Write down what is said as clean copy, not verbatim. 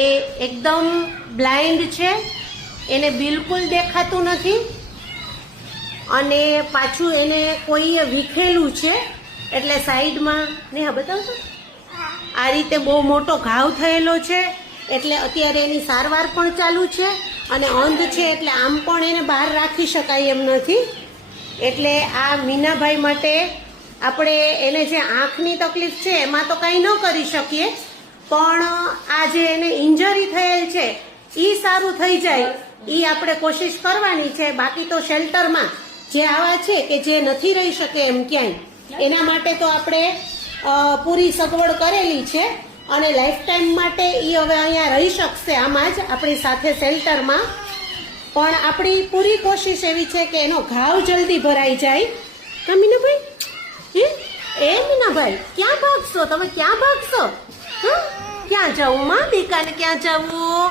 એ એકદમ બ્લાઇન્ડ છે, એને બિલકુલ દેખાતું નથી અને પાછું એને કોઈએ વીખેલું છે એટલે સાઈડમાં ને હા બતાવશો આ રીતે બહુ મોટો ઘાવ થયેલો છે એટલે અત્યારે એની સારવાર પણ ચાલુ છે અને અંધ છે એટલે આમ પણ એને બહાર રાખી શકાય એમ નથી. એટલે આ મીનાભાઈ માટે આપણે એને જે આંખની તકલીફ છે એમાં તો કંઈ ન કરી શકીએ, પણ આ જે એને ઇન્જરી થયેલ છે એ સારું થઈ જાય એ આપણે કોશિશ કરવાની છે. બાકી તો શેલ્ટરમાં જે આવા છે કે જે નથી રહી શકે એમ ક્યાંય, એના માટે તો આપણે પૂરી સગવડ કરેલી છે અને લાઈફ ટાઈમ માટે એ હવે અહીંયા રહી શકશે આમાં જ આપણી સાથે શેલ્ટરમાં. પણ આપણી પૂરી કોશિશ એવી છે કે એનો ઘાવ જલ્દી ભરાઈ જાય. કા મીનાભાઈ? એ મીનાભાઈ ક્યાં ભાગશો તમે? ક્યાં ભાગશો? ક્યાં જવું માં? દીકાને ક્યાં જવું?